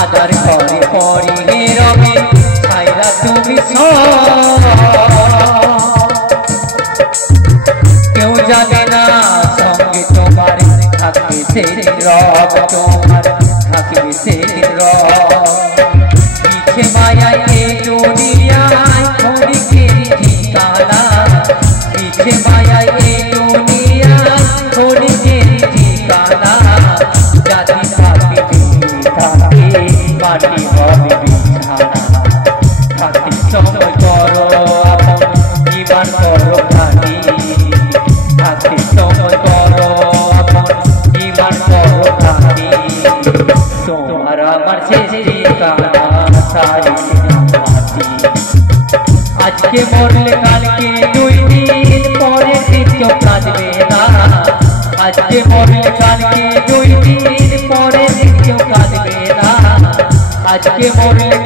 আদার করে পরি নীরবে ছাইরা তুমি কেউ জানে না সঙ্গে তোমার থাকবে সেই রব তোমার থাকবে সেই রব পিছে মায়ায় এই দুনিয়ায় খড়িকের ঠিকানা পিছে মায়ায় এই দুনিয়ায় খড়িকের ঠিকানা জাতি থাকবে থাকে মাটি হবে বিছানা থাকতে সময় করো আপন জীবন করো খানি থাকতে সময় করো আপন জীবন করো খানি তোমার আমার শেষ ঠিকানা সারি মাটি আজকে মরলে কালকে 2 দিন পরে কিছু কাঁদবে না আজকে মরলে কালকে 2 দিন পরে কিছু কাঁদবে না আজকে মরলে